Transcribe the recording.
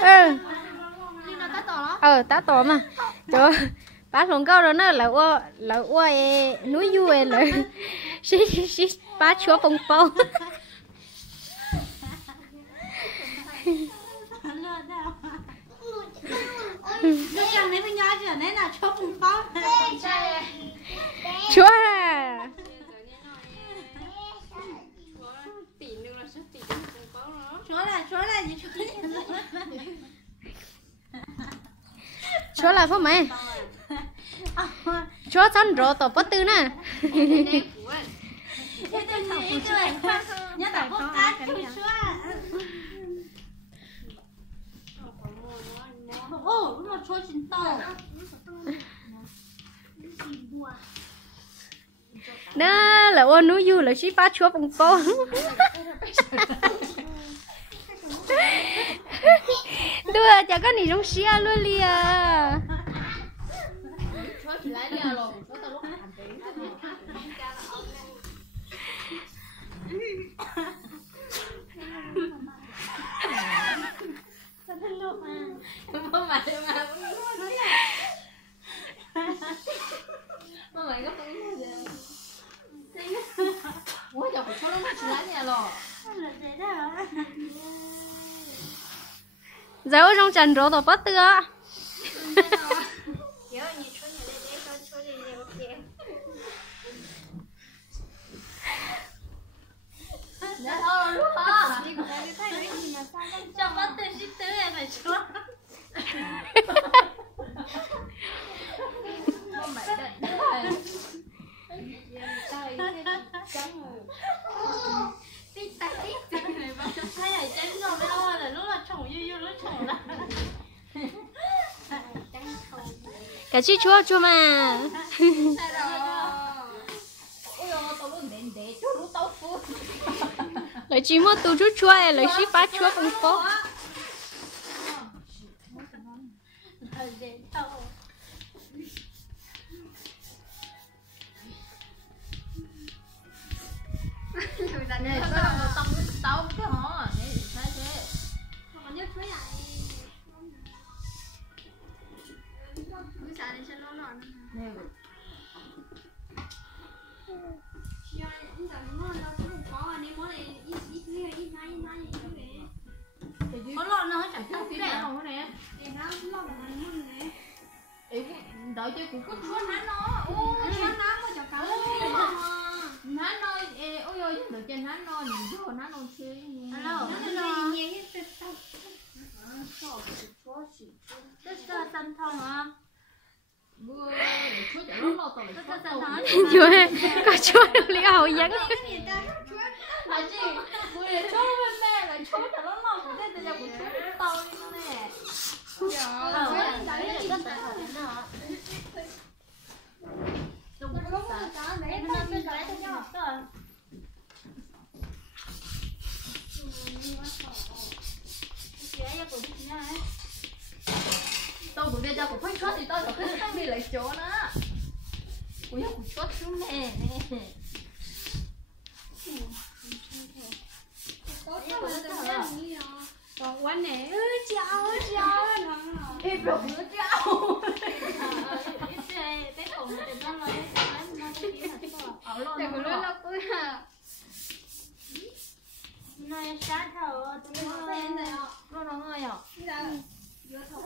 Ừ. Tá tổ mà. Chỗ bác luôn câu đó nó là ua núi du là xí bác chúa phong phong. Chúa à. Chúa là phải mày. Chúa chăn rổ tổ bắt tư nè. Đó là ôn núi du là xí phá chúa bông bông. Đưa chả có gì trong xí luôn liền. Dẫu trong trần rổ tổ bắt tư á. Trong bắt tư xí tứ em phải chúa. Cả chi chua mà. Lấy chi mua tù chút chua lấy chi phá chua phong phố. Này có một tông tao cái hả? Này sai thế. Còn nhớ chuối lại. Buổi sáng đi chân nó ngon. Nè. Có lon nó chẳng có cái này không nè. Thì nó lon nó nè. Đợi cho cũng có chuối hả nó. Ô, chuối nó mà chẳng có. Hắn nói, ôi ơi, được trên hắn nói, nhìn vô hắn nói chơi. Alo, tân thông hả? Chúa có chúa được liệu hậu dẫn. Là gì? Vừa là chúa với mẹ là chúa cho nó lo của thế giờ của chúa với tao đi nó nè. Tôi bữa bây giờ cũng phải chốt thì tôi phải không đi lấy chỗ nữa. Ui cũng chốt xuống nè nè. Còn quán này chào Em rồi nó chào. cái thùng này nó lấy nó đi ở luôn Đừng có nói là tôi à. nó sát thở tôi nó lên rồi Nó nói à. vô thở